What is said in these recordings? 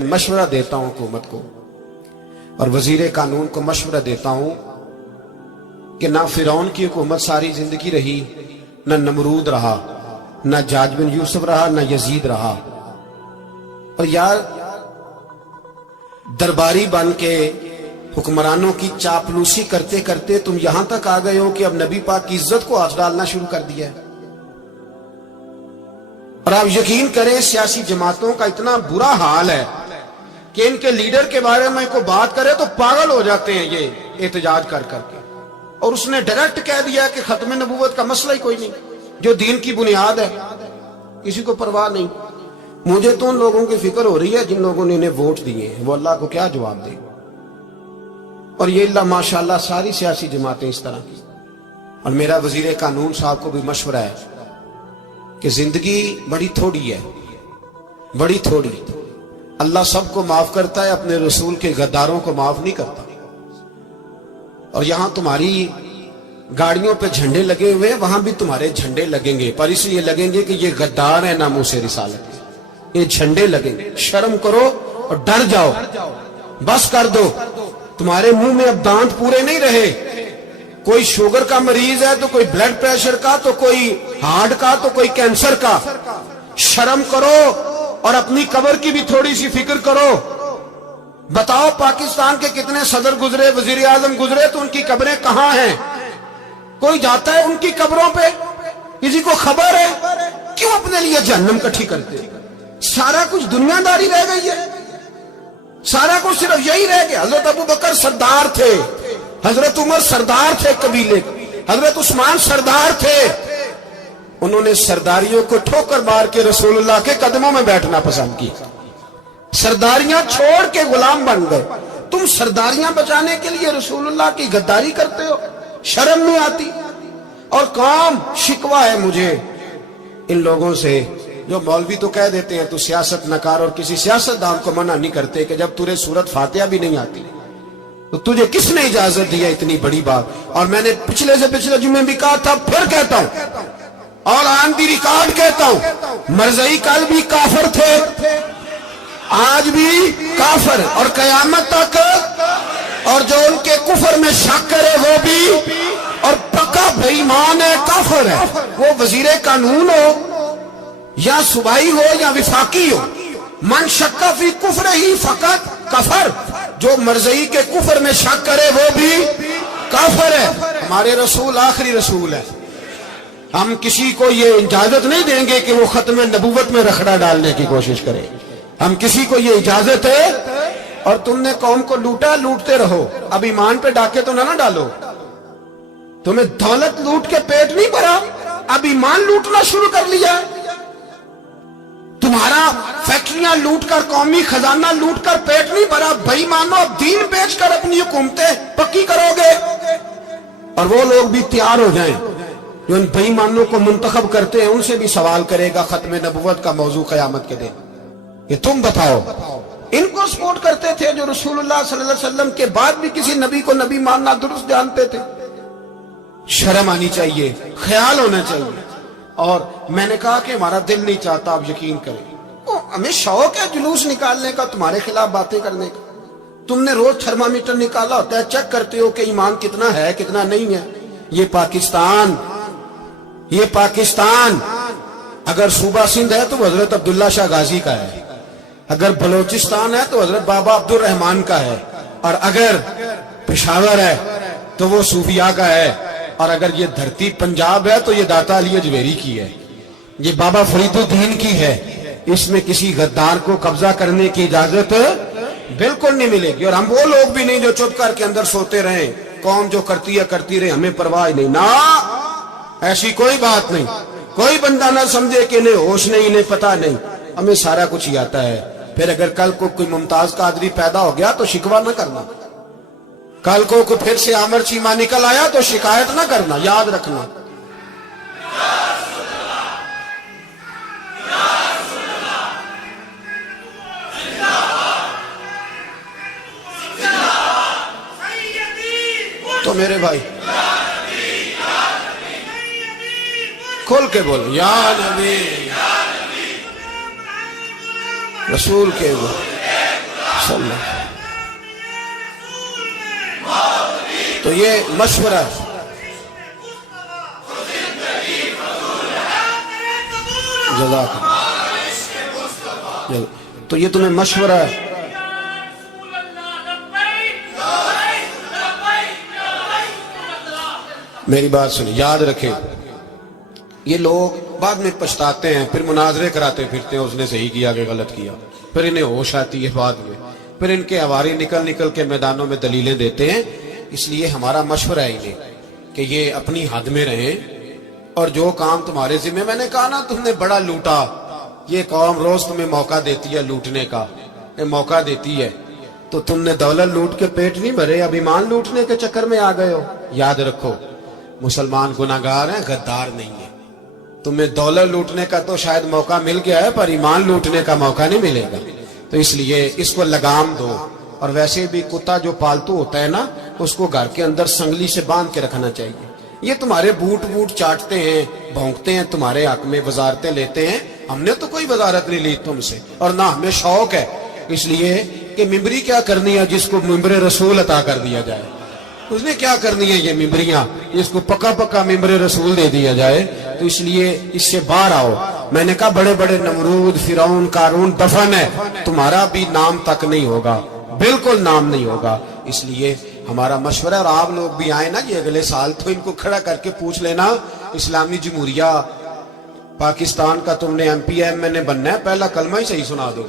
मशवरा देता हूं हुकूमत को और वजीर कानून को मशवरा देता हूं कि ना फिरौन की हुकूमत सारी जिंदगी रही, ना नमरूद रहा, ना जाज बिन यूसुफ रहा, ना यजीद रहा। और यार दरबारी बन के हुक्मरानों की चापलूसी करते करते तुम यहां तक आ गए हो कि अब नबी पाक की इज्जत को हाथ डालना शुरू कर दिया है। और आप यकीन करें सियासी जमातों का इतना बुरा हाल है कि इनके लीडर के बारे में कोई बात करे तो पागल हो जाते हैं ये एहतजाज कर करके। और उसने डायरेक्ट कह दिया कि खत्म नबूवत का मसला ही कोई नहीं, जो दीन की बुनियाद है, किसी को परवाह नहीं। मुझे तो उन लोगों की फिक्र हो रही है जिन लोगों ने इन्हें वोट दिए हैं, वो अल्लाह को क्या जवाब दे। और ये अल्लाह माशाल्लाह सारी सियासी जमातें इस तरह की। और मेरा वजीर कानून साहब को भी मशवरा है कि जिंदगी बड़ी थोड़ी है, बड़ी थोड़ी। अल्लाह सबको माफ करता है, अपने रसूल के गद्दारों को माफ नहीं करता। और यहां तुम्हारी गाड़ियों पे झंडे लगे हुए हैं, वहां भी तुम्हारे झंडे लगेंगे, पर इसलिए लगेंगे कि ये गद्दार है नामूसे रिसालत के। ये झंडे लगेंगे। शर्म करो और डर जाओ, बस कर दो। तुम्हारे मुंह में अब दांत पूरे नहीं रहे। कोई शुगर का मरीज है तो कोई ब्लड प्रेशर का, तो कोई हार्ट का, तो कोई कैंसर का। शर्म करो और अपनी कब्र की भी थोड़ी सी फिक्र करो। बताओ पाकिस्तान के कितने सदर गुजरे, वजीर आजम गुजरे, तो उनकी कब्रें कहां हैं? कोई जाता है उनकी कब्रों पे? किसी को खबर है? क्यों अपने लिए जहन्नम इकट्ठी करते? सारा कुछ दुनियादारी रह गई है, सारा कुछ सिर्फ यही रह गया। हजरत अबू बकर सरदार थे, हजरत उमर सरदार थे कबीले, हजरत उस्मान सरदार थे। उन्होंने सरदारियों को ठोकर मार के रसूलुल्लाह के कदमों में बैठना पसंद किया। सरदारियां छोड़ के गुलाम बन गए। तुम सरदारियां बचाने के लिए रसूलुल्लाह की गद्दारी करते हो, शर्म नहीं आती। और कौम शिकवा है मुझे इन लोगों से जो मौलवी तो कह देते हैं तू सियासत नकार, और किसी सियासतदान को मना नहीं करते कि जब तुझे सूरत फातिहा भी नहीं आती तो तुझे किसने इजाजत दी है इतनी बड़ी बात। और मैंने पिछले से पिछले जुम्मे भी कहा था, फिर कहता हूं और आन दी रिकॉर्ड कहता हूं, मरज़ई कल भी काफिर थे, आज भी काफिर और कयामत तक। और जो उनके कुफर में शक करे वो भी, और पक्का बेईमान है, काफिर है। वो वजीर कानून हो या सूबाई हो या विफाकी हो, मन शक्का फी कुफर ही फकत कफर। जो मरज़ई के कुफर में शक करे वो भी काफिर है। हमारे रसूल आखिरी रसूल है। हम किसी को ये इजाजत नहीं देंगे कि वो खत्म नबूवत में रखड़ा डालने की कोशिश करे। हम किसी को ये इजाजत है। और तुमने कौम को लूटा, लूटते रहो, अब ईमान पे डाके तो ना डालो। तुम्हें दौलत लूट के पेट नहीं भरा, अब ईमान लूटना शुरू कर लिया। तुम्हारा फैक्ट्रियां लूटकर, कौमी खजाना लूटकर पेट नहीं भरा। बेईमानो, अब दीन बेचकर अपनी हुकूमतें पक्की करोगे। और वो लोग भी तैयार हो जाएं जो इन बेईमानों को मुंतखब करते हैं, उनसे भी सवाल करेगा खत्म नबूवत का मौजू कयामत के दिन कि तुम बताओ। इनको सपोर्ट करते थे जो रसूलुल्लाह सल्लल्लाहु अलैहि वसल्लम के बाद भी किसी नबी को नबी मानना दुरुस्त जानते थे। शर्म आनी चाहिए, ख्याल होना चाहिए। और मैंने कहा कि हमारा दिल नहीं चाहता, आप यकीन करें। हमें शौक है जुलूस निकालने का, तुम्हारे खिलाफ बातें करने का। तुमने रोज थर्मामीटर निकाला होता है, चेक करते हो कि ईमान कितना है कितना नहीं है। ये पाकिस्तान अगर सूबा सिंध है तो हजरत अब्दुल्ला शाह गाजी का है, अगर बलोचिस्तान है तो हजरत बाबा अब्दुल रहमान का है, और अगर पेशावर है तो वो सूफिया का है, और अगर ये धरती पंजाब है तो ये दाता अली अजमेरी की है, ये बाबा फरीदुद्दीन की है। इसमें किसी गद्दार को कब्जा करने की इजाजत बिल्कुल नहीं मिलेगी। और हम वो लोग भी नहीं जो चुप करके अंदर सोते रहे, कौम जो करती है करती रहे, हमें परवाह नहीं। ना, ऐसी कोई बात नहीं। कोई बंदा ना समझे कि इन्हें होश नहीं, इन्हें पता नहीं, हमें सारा कुछ ही आता है। फिर अगर कल को कोई मुमताज कादरी पैदा हो गया तो शिकवा ना करना। कल को कोई फिर से आमर चीमा निकल आया तो शिकायत ना करना, याद रखना। तो मेरे भाई खोल के बोलो, या नबी रसूल के बोलो। یہ مشورہ ہے. جزاک اللہ. تو یہ تمہیں مشورہ ہے. میری بات سنیں، یاد رکھیں، یہ لوگ بعد میں پچھتاتے ہیں، پھر مناظرے کراتے پھرتے ہیں اس نے صحیح کیا کہ غلط کیا، پھر انہیں ہوش آتی ہے بعد میں، پھر ان کے ہواری نکل کے میدانوں میں دلیلیں دیتے ہیں. اس لیے ہمارا مشورہ ہے انہیں کہ یہ اپنی حد میں رہیں، اور جو کام تمہارے ذمہ، میں نے کہا نا تم نے بڑا لوٹا، یہ قوم روز تمہیں موقع دیتی ہے لوٹنے کا، یہ موقع دیتی ہے، تو تم نے دولت لوٹ کے پیٹ نہیں بھرے، اب ایمان لوٹنے کے چکر میں آ گئے ہو. یاد رکھو، مسلمان گناہگار ہیں، غدار نہیں ہے. تمہیں دولت لوٹنے کا تو شاید موقع مل گیا ہے، پر ایمان لوٹنے کا موقع نہیں ملے گا. تو اس لیے اس کو لگام دو. اور ویسے بھی کتا جو پالتو ہوتا ہے نا، اس کو گھر کے اندر سنگلی سے باندھ کے رکھنا چاہیے. یہ تمہارے بوٹ چاٹتے ہیں، بھونکتے ہیں تمہارے حق میں، وزارتیں لیتے ہیں. ہم نے تو کوئی وزارت نہیں لی تم سے، اور نہ ہمیں شوق ہے. اس لیے کہ ممبری کیا کرنی ہے جس کو ممبر رسول عطا کر دیا جائے؟ اس نے کیا کرنی ہے یہ ممبریاں جس کو پکا ممبر رسول دے دیا جائے؟ تو اس لیے اس سے باہر آؤ. میں نے کہا بڑے بڑے نمرود، فرعون، قارون دفن ہے، تمہارا بھی نام تک نہیں ہوگا، بالکل نام نہیں ہوگا. اس لیے ہمارا مشورہ، اور آپ لوگ بھی آئے نا یہ اگلے سال، تو ان کو کھڑا کر کے پوچھ لینا، اسلامی جمہوریہ پاکستان کا تم نے ایم پی ایم نے بننا ہے، پہلا کلمہ ہی صحیح سنا دو.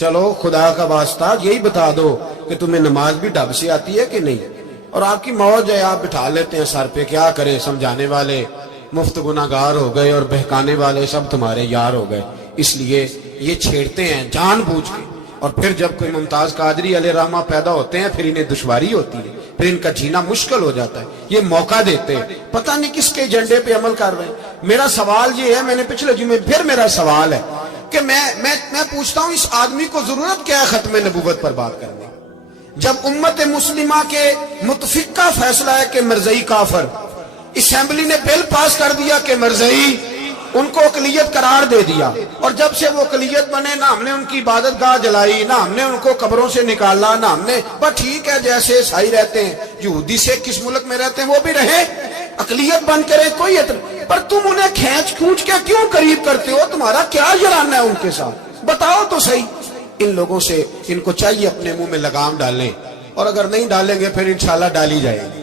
چلو خدا کا واسطہ یہی بتا دو کہ تمہیں نماز بھی ڈھب سے آتی ہے کہ نہیں. اور آپ کی موج ہے، آپ بٹھا لیتے ہیں سر پہ، کیا کرے، سمجھانے والے مفت گناہگار ہو گئے اور بہکانے والے سب تمہارے یار ہو گئے. اس لیے یہ چھیڑتے ہیں جان بوجھ کے. اور پھر جب کوئی ممتاز قادری علیہ رحمہ پیدا ہوتے ہیں، پھر انہیں دشواری ہوتی ہے، پھر ان کا جینا مشکل ہو جاتا ہے. یہ موقع دیتے ہیں، پتہ نہیں کس کے ایجنڈے پہ عمل کر رہے ہیں. میرا سوال یہ ہے، میں نے پچھلے جمعے پھر میرا سوال ہے کہ میں پوچھتا ہوں، اس آدمی کو ضرورت کیا ہے ختم نبوت پر بات کرنے؟ جب امت مسلمہ کے متفق کا فیصلہ ہے کہ مرزائی کافر، اسمبلی نے بل پاس کر دیا کہ مرزائی ان کو اقلیت قرار دے دیا، اور جب سے وہ اقلیت بنے، نہ ہم نے ان کی عبادت گاہ جلائی، نہ ہم نے ان کو قبروں سے نکالا، نہ ہم نے، بس ٹھیک ہے جیسے عیسائی رہتے ہیں، یہودی سے کس ملک میں رہتے ہیں وہ بھی رہے، اقلیت بن کے رہے، کوئی اعتراض. پر تم انہیں کھینچ کے کیوں قریب کرتے ہو؟ تمہارا کیا جرانہ ہے ان کے ساتھ؟ بتاؤ تو صحیح. ان لوگوں سے ان کو چاہیے اپنے منہ میں لگام ڈالیں، اور اگر نہیں ڈالیں گے پھر انشاءاللہ ڈالی جائے گی.